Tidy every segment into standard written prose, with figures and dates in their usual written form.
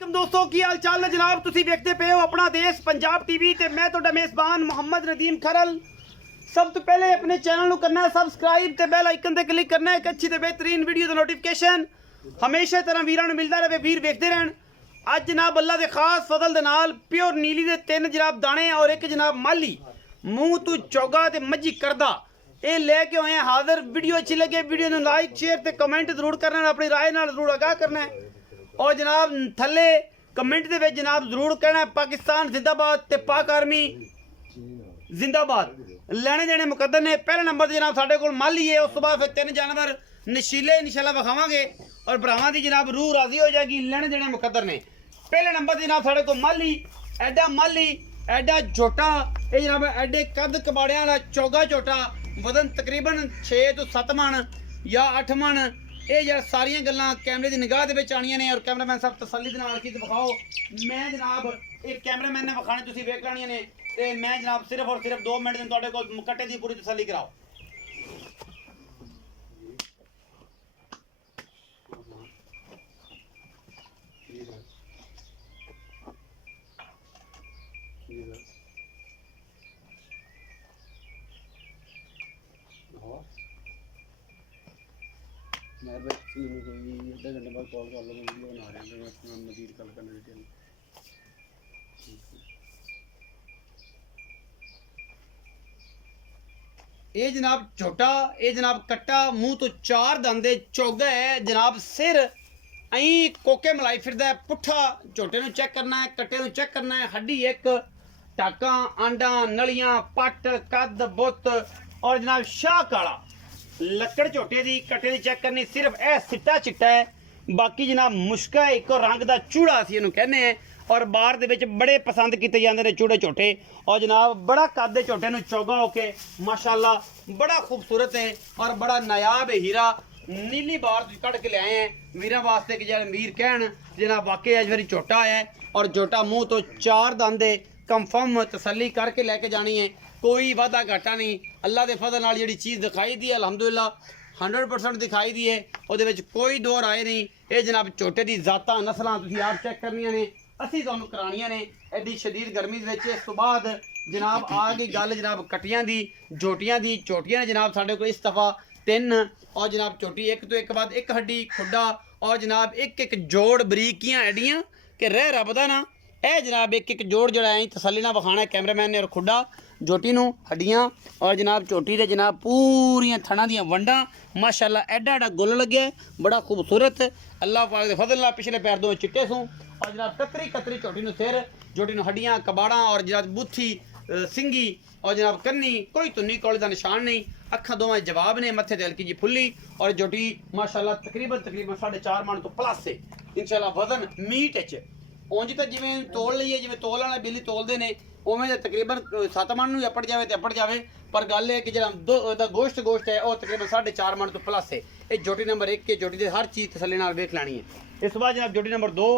दोस्तों की हाल चाल है जनाब तुसी देखते पे हो अपना देश पंजाब टीवी ते मैं तो मेज़बान मोहम्मद नदीम खरल। सब तो पहले अपने चैनल को करना है सब्सक्राइब ते बेल आइकन ते क्लिक करना है एक अच्छी ते बेहतरीन वीडियो दा नोटिफिकेशन हमेशा तरह वीरां नूं मिलदा रहे। वीर देखते रहन। अज जनाब अल्लाह दे खास फजल दे नाल प्योर नीली दे 3 जनाब दाने और एक जनाब माली मूँह तू चौगा ते मज्जी करदा ये लेके आए हैं हाजिर। वीडियो अच्छी लगे वीडियो नूं लाइक शेयर ते कमेंट जरूर करना, अपनी राय नाल जरूर आगाह करना है और जनाब थले कमेंट दे विच जनाब जरूर कहना पाकिस्तान जिंदाबाद ते पाक आर्मी जिंदाबाद। लेने देने मुकद्दर ने पहले नंबर ते जनाब साडे कोल माली है, उस तो बाद फिर 3 जानवर नशीले इंशाल्लाह विखावांगे और भरावां दी जनाब रूह राजी हो जाएगी। लेने देने मुकद्दर ने पहले नंबर ते जनाब साडे कोल माली एडा झोटा ये जनाब एडे कद कबाड़ियां वाला चौगा झोटा वजन तकरीबन 6 तो 7 मन या 8 मन। ये यार सारियां गल्लां कैमरे की निगाह दे विच आनियां ने और कैमरामैन साहब तसल्ली दे नाल की दिखाओ। मैं जनाब एक कैमरामैन ने विखाने तुसीं वेख लैणियां ने ते मैं जनाब सिर्फ और सिर्फ 2 मिनट तुहाडे कोल कट्टे दी पूरी तसल्ली कराओ। मैं बस कोई आधे घंटे बाद कॉल कर लो, वीडियो बना रहे हैं मैं मजीद कल करने डिटेल। ये जनाब छोटा ये जनाब कट्टा मुंह तो 4 दंदे चौगा है जनाब सिर अई कोके मलाई फिरदा है पुट्ठा। झोटे नूं चेक करना है, कट्टे नूं चेक करना है, हड्डी एक टाका आंडा नलियां पट कद बुत और जनाब शाह काला लकड़ झोटे दी कट्टे दी चेक करनी। सिर्फ ए सिट्टा चिट्टा है, बाकी जनाब मुश्का एक रंग दा चूड़ा असीं इहनूं कहने हैं और बाहर दे विच बड़े पसंद किए जाते हैं चूड़े झोटे। और जनाब बड़ा कद दे झोटे नूं चौगा होके माशाअल्लाह बड़ा खूबसूरत है और बड़ा नायाब है हीरा नीली बार कट के ले आए हैं वीरां वास्ते कि जिहड़े वीर कहण जनाब वाकई अज वारी झोटा है और झोटा मुँह तो 4 दंदे कंफर्म तसल्ली करके लैके जानी है, कोई वादा घाटा नहीं। अल्लाह के फजल नाल जिहड़ी चीज़ दिखाई दी है अलहमदुलिल्लाह 100% दिखाई दी है, उहदे विच कोई दो राय नहीं। ये जनाब झोटे की जातां नस्लां तुसीं आप चेक करनियां ने असीं तुहानूं कराणियां ने एडी शदीद गर्मी दे विच। इस तो बाद जनाब आ गई गल जनाब कट्टियां दी झोटियां दी। झोटियां ने जनाब साडे कोल इस दफ़ा 3 और जनाब झोटी एक तो एक बाद एक हड्डी खुड्डा और जनाब एक जोड़ बरीकियां एडियां कि रह रब दा ना ए जनाब एक जोड़ जोड़ा ऐ तसल्ली नाल विखाना कैमरामैन ने और खुड्डा झोटी नूं हड्डियां और जनाब झोटी दे जनाब पूरियां थणा दियां वंडां माशाअल्लाह एडा एडा गुल लग्या बड़ा खूबसूरत। अल्लाह पाक दे फजल नाल पिछले पैर 2 चिट्टे सूं और जनाब कतरी झोटी नूं सिर झोटी नूं हड्डियां कबाड़ा और जनाब बुथी सिंगी और जनाब कन्नी कोई तुन्नी कौले का निशान नहीं। अखा दोवें जवाब ने मत्थे ते हल्की जी फुल्ली और झोटी माशाअल्लाह तकरीबन 4.5 मन तो प्लस है इंशाअल्लाह वजन मीट च। उंज तो जिवें तोल लईए जिवें तोल वाले बिल्ली तोलते हैं उवें तो तकरीबन 7 मन नूं अपड़ जाए तो अपड़ जाए, पर गल है कि जो गोश्त है वह तकरीबन 4.5 मन तो प्लस है। ये झोटी नंबर 1 के झोटी की हर चीज़ तसल्ली नाल वेख लैनी है। इस बाद जनाब झोटी नंबर 2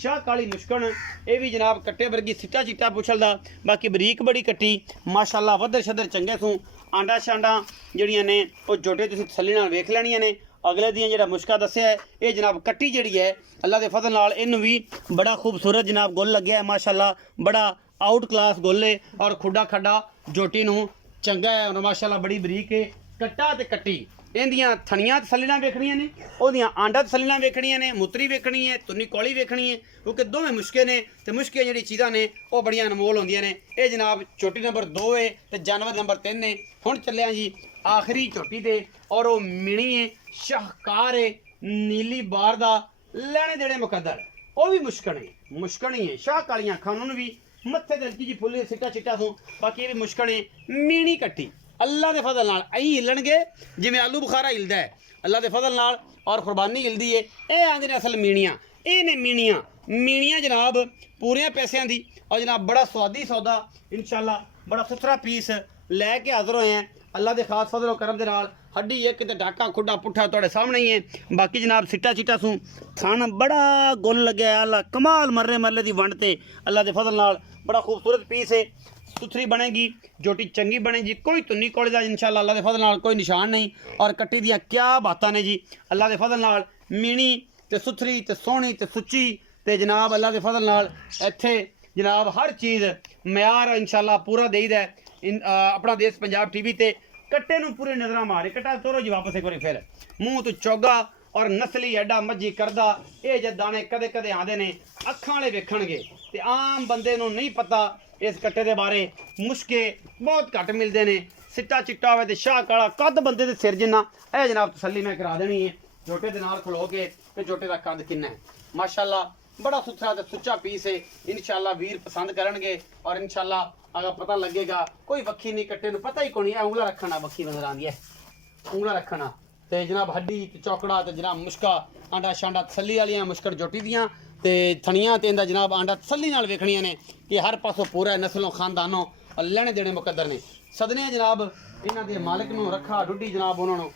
शाह काली मुश्कन ये भी जनाब कट्टे वर्गी सिट्टा चिट्टा पुछल दा, बाकी बरीक बड़ी कट्टी माशाअल्लाह वधर शदर चंगे सूं। आंडा शांडा जिहड़ियां ने वो झोटे तुसीं तसल्ली नाल वेख लैणियां ने। अगले दिन जिहड़ा मुश्का दस्सिया है ये जनाब कट्टी जिहड़ी है अल्लाह के फजल नाल इनू भी बड़ा खूबसूरत जनाब गुल लग्या है माशाअल्लाह बड़ा आउट क्लास गुल है और खुड्डा खड्डा झोटी नूं चंगा है और माशाअल्लाह बड़ी बरीक है। कट्टा ते कट्टी इहदियां थणियां तसल्ली नाल वेखणियां ने, ओहदियां आंडा तसल्ली नाल वेखणियां ने, मुतरी वेखणी है, तुन्नी कौली वेखणी है क्योंकि दोवें मुश्के ने ते मुश्के जिहड़ी चीज़ां ने वो बड़ियां अनमोल होंदियां ने। ये जनाब झोटी नंबर 2 है ते जानवर नंबर 3 है। हुण चलिया जी आखिरी झोटी ते और वो मिणी है शाहकार है नीली बार दा लेने देने मुकद्दर वो भी मुश्कन ही है। शाह कालियां अखां उन्होंने भी मत्थे ते हल्की जी फुल्ली सिट्टा चिट्टा सूं, बाकी ये भी मुश्कन है मीणी कट्टी अल्लाह के फजल नाल अई हिलणगे जिवें आलू बुखारा हिलदा है अल्लाह के फजल नाल और कुर्बानी हिलदी है। ये आंदे ने असल मीणियां ये ने मीणियां जनाब पूरे पैसों की और जनाब बड़ा स्वादी सौदा इंशाअल्लाह बड़ा सुथरा पीस लैके हाजिर होए हैं अल्लाह के खास फजल करम दे नाल। हड्डी एक ते ढाका खुड्डा पुट्ठा तुहाडे सामने ही है, बाकी जनाब सिट्टा चिट्टा सूं थन बड़ा गुल लग्या अल्लाह कमाल मरले दी वंड ते अल्लाह के फजल नाल बड़ा खूबसूरत पीस है। सुथरी बनेगी झोटी चंगी बनेगी कोई तुन्नी कौले का इंशाअल्लाह अल्लाह के फजल नाल कोई निशान नहीं। और कट्टी दियां क्या बातां ने जी अल्लाह के फजल नाल मीणी ते सुथरी ते सोहनी ते सुच्ची ਤੇ ਜਨਾਬ ਅੱਲਾ ਦੇ ਫਜ਼ਲ ਨਾਲ ਇੱਥੇ ਜਨਾਬ ਹਰ ਚੀਜ਼ ਮਿਆਰ ਇਨਸ਼ਾਅੱਲਾ ਪੂਰਾ ਦੇਈਦਾ ਆਪਣਾ ਦੇਸ਼ ਪੰਜਾਬ ਟੀਵੀ ਤੇ। ਕੱਟੇ ਨੂੰ ਪੂਰੀ ਨਜ਼ਰਾਂ ਮਾਰੇ, ਕੱਟਾ ਤੋਰੋ ਜੀ ਵਾਪਸ ਇੱਕ ਵਾਰੀ ਫਿਰ। ਮੂੰਹ ਤੋਂ ਚੋਗਾ ਔਰ ਨਸਲੀ ਐਡਾ ਮੱਝੀ ਕਰਦਾ। ਇਹ ਜੇ ਦਾਣੇ ਕਦੇ ਕਦੇ ਆਉਂਦੇ ਨੇ ਅੱਖਾਂ ਵਾਲੇ ਵੇਖਣਗੇ ਤੇ ਆਮ ਬੰਦੇ ਨੂੰ ਨਹੀਂ ਪਤਾ ਇਸ ਕੱਟੇ ਦੇ ਬਾਰੇ। ਮੁਸ਼ਕੇ ਬਹੁਤ ਘੱਟ ਮਿਲਦੇ ਨੇ, ਸਿੱਟਾ ਚਿੱਟਾ ਹੋਵੇ ਤੇ ਸ਼ਾਹ ਕਾਲਾ, ਕੱਦ ਬੰਦੇ ਦੇ ਸਿਰ ਜਿੰਨਾ। ਇਹ ਜਨਾਬ ਤਸੱਲੀ ਮੈਂ ਕਰਾ ਦੇਣੀ ਹੈ ਝੋਟੇ ਦੇ ਨਾਲ ਖਲੋ ਕੇ ਕਿ ਝੋਟੇ ਦਾ ਕੱਦ ਕਿੰਨਾ ਹੈ। ਮਾਸ਼ਾਅੱਲਾ बड़ा सुथरा तो सुच्चा पीस है। इंशाल्लाह वीर पसंद करेंगे और इंशाल्लाह अगर पता लगेगा कोई वक्खी नहीं, कट्टे ਨੂੰ पता ही कोनी है उंगला रखना वक्खी नजर आंदी है, उंगला रखना ते जनाब हड्डी ते चौकड़ा ते जनाब मुश्का आंडा शांडा तसल्ली वालियां मुश्कर जोटी दियां ते थणियां ते इंदा जनाब आंडा तसल्ली नाल वेखणियां ने कि हर पासों पूरा नस्लों खानदानों लेने देने मुकद्दर ने। सदने जनाब इन्हां दे मालिक नूं रखा डुड्डी जनाब उन्हां नूं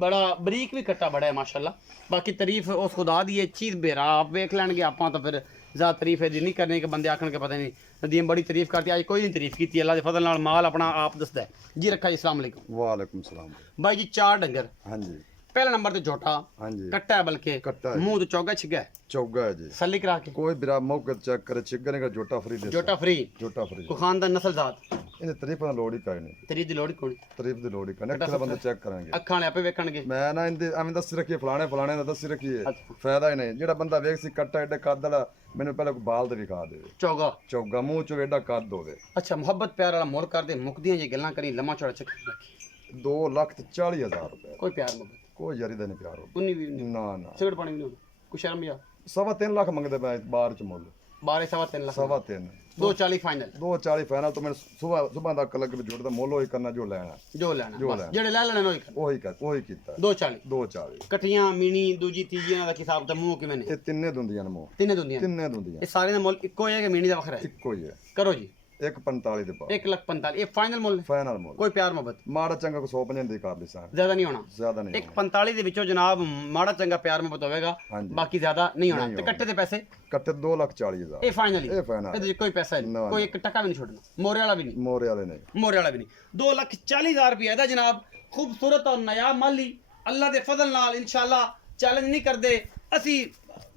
बड़ा बरीक भी कट्टा बड़ा है माशाल्लाह। बाकी तारीफ उस खुदा दी है, चीज़ बेरा आप वेख लैनगे, आप तो फिर ज़्यादा तारीफ है नहीं करने के बंदे आखन के पता नहीं नदीम बड़ी तारीफ करती, आज कोई नहीं तारीफ की अल्लाह के फजल नाल माल अपना आप दसदा है जी। रखा जी अस्सलाम वालेकुम। वालेकुम सलाम भाई जी 4 डंगर। हाँ जी। पहला नंबर ते झोटा हाँ जी कट्टा है, बल्कि कट्टा है, मुंह तो चौगा छिगा है, चौगा है जी। सली करा के कोई बिरा मौके चेक करे छिगने का जोटा फ्री दे झोटा फ्री, जोटा फ्री को खानदान नस्ल जात इन्हें तारीफ ना लोड़ ही काई नहीं, तेरी दी लोड़ कोनी, तारीफ दी लोड़ ही काई नहीं। अगला बंदा चेक करेंगे, अखां वाले आपे वेखणगे। मैं ना इनदे एवें दस रखी फलाने फलाने दा दस रखी है, अच्छा। फायदा ही नहीं। जेड़ा बंदा वेख सी कट्टा एडा कद वाला मैंने पहले को बाल ते विखा दे, चौगा चौगा मुंह चो एडा कद होवे। अच्छा मोहब्बत प्यार वाला मोल कर दे, मुकदियां जी गल्लां करी लम्मा चौड़ा चक्कर रखी 2,40,000 रुपए। कोई प्यार मोहब्बत कोई यारी दा नहीं प्यार हो उन्नी भी नहीं, ना ना। सिगरेट पानी भी नहीं होना, कुछ शर्म या 3.5 लाख मंगदे मैं बाहर च मुल 12 सवा 3 लाख 3.5 240 फाइनल 240 फाइनल तो मैंने सुबह तक लग भी जुड़दा मोल होई करना जो लेना जो लेना जो बस, लेना। जेड़े ले लेने होई कर वही कीता 240 240 कटियां मीनी दूजी तीजी ਇਹਨਾਂ ਦਾ ਹਿਸਾਬ ਤਾਂ ਮੂੰਹ ਕਿਵੇਂ ਨੇ ਇਹ ਤਿੰਨੇ ਦੁੰਦੀਆਂ ਨੇ ਮੂੰਹ ਤਿੰਨੇ ਦੁਨੀਆਂ ਤਿੰਨੇ ਦੁੰਦੀਆਂ ਇਹ ਸਾਰੇ ਦਾ ਮੁੱਲ ਇੱਕੋ ਹੈ ਕਿ ਮੀਨੀ ਦਾ ਵੱਖਰਾ ਹੈ? ਇੱਕੋ ਹੀ ਹੈ। ਕਰੋ ਜੀ 1.45 ਦੇ ਪਾ 1,45,000 ਇਹ ਫਾਈਨਲ ਮੁੱਲ ਹੈ, ਫਾਈਨਲ ਮੁੱਲ। ਕੋਈ ਪਿਆਰ ਮੁਹੱਬਤ ਮਾੜਾ ਚੰਗਾ ਕੋ 150 ਦੀ ਕਰ ਲਿਸਾਂ, ਜ਼ਿਆਦਾ ਨਹੀਂ ਹੋਣਾ। ਜ਼ਿਆਦਾ ਨਹੀਂ 1,45 ਦੇ ਵਿੱਚੋਂ ਜਨਾਬ ਮਾੜਾ ਚੰਗਾ ਪਿਆਰ ਮੁਹੱਬਤ ਹੋਵੇਗਾ, ਹਾਂਜੀ। ਬਾਕੀ ਜ਼ਿਆਦਾ ਨਹੀਂ ਹੋਣਾ। ਤੇ ਕੱਟੇ ਦੇ ਪੈਸੇ ਕੱਟੇ 2,40,000 ਇਹ ਫਾਈਨਲ ਇਹ final ਇਹਦੇ 'ਚ ਕੋਈ ਪੈਸਾ ਨਾ, ਨਹੀਂ, ਕੋਈ 1 ਟਕਾ ਵੀ ਨਹੀਂ ਛੱਡਣਾ, ਮੋਰੇ ਵਾਲਾ ਵੀ ਨਹੀਂ, ਮੋਰੇ ਵਾਲੇ ਨੇ ਮੋਰੇ ਵਾਲਾ ਵੀ ਨਹੀਂ। 2,40,000 ਰੁਪਏ ਦਾ ਜਨਾਬ खूबसूरत और नायाब माली अल्लाह के फजल नाल इंशाल्लाह चैलेंज नहीं करते ਅਸੀਂ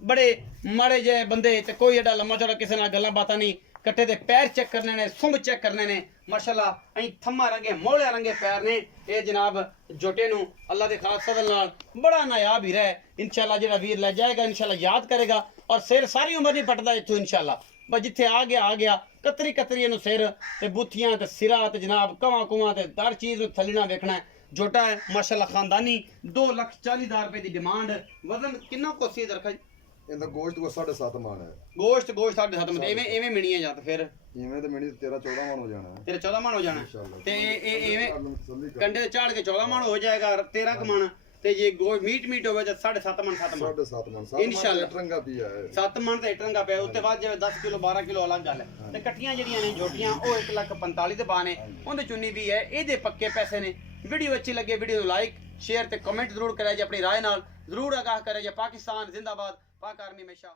बड़े माड़े जे बंदे ते कोई एडा लम्मा चौड़ा किसी नाल गल्लां बातां नहीं। कट्टे दे पैर चेक करने ने, सुंभ चेक करने ने, माशाल्लाह अं थम्मा रंगे मोड़े रंगे पैर ने। ये जनाब जोटे नूं अल्लाह के खास फजल नाल बड़ा नायाब हीरा है इंशाल्लाह। जेड़ा वीर ले जाएगा इंशाल्लाह याद करेगा और सिर सारी उम्र नहीं पटदा इत्थों इंशाल्लाह। बस जिथे आ गया कतरी कतरी इनू सिर ते बुथियां ते सिरा ते जनाब कवां कुवां ते हर चीज़ नूं थल्लना वेखना है। जोटा है माशाल्लाह खानदानी 2,40,000 रुपए की डिमांड। वजन कितना कोसी रखा जी? ਇਹਦਾ ਗੋਸ਼ਤ ਕੋ 7.5 ਮਣ ਹੈ। गोश्त 7.5 मन एवें मिनियां जात फिर ਇਵੇਂ ਤੇ ਮੇਰੀ 13-14 ਮਣ ਹੋ ਜਾਣਾ ਹੈ तेरे 14 मन हो जाना इंशाल्लाह। ते एवें तसल्ली कर। कंडे ते झाड़ के 14 मन हो जाएगा, 13 क मन ते जे मीट होवे तो 7.5 मन 7 मन 7.5 ਮਣ इंशाल्लाह। ਟਰੰਗਾ ਪਿਆ ਹੈ 7 मन ਤੇ ਟਰੰਗਾ ਪਿਆ। ਉੱਤੇ ਬਾਅਦ ਜਿਵੇਂ 10 ਕਿਲੋ 12 ਕਿਲੋ ਅਲੱਗ ਗੱਲ ਹੈ। ਤੇ ਕੱਟੀਆਂ ਜਿਹੜੀਆਂ ਨੇ ਝੋਟੀਆਂ ਉਹ 1,45,000 ਦੇ ਬਾਨੇ, ਉਹਦੇ ਚੁੰਨੀ ਵੀ ਹੈ। ਇਹਦੇ ਪੱਕੇ ਪੈਸੇ ਨੇ। ਵੀਡੀਓ ਅੱਛੀ ਲੱਗੇ ਵੀਡੀਓ ਨੂੰ ਲਾਈਕ शेयर ते कमेंट जरूर करें जी, अपनी राय नाल जरूर आगाह करें जी। पाकिस्तान जिंदाबाद, पाक आर्मी हमेशा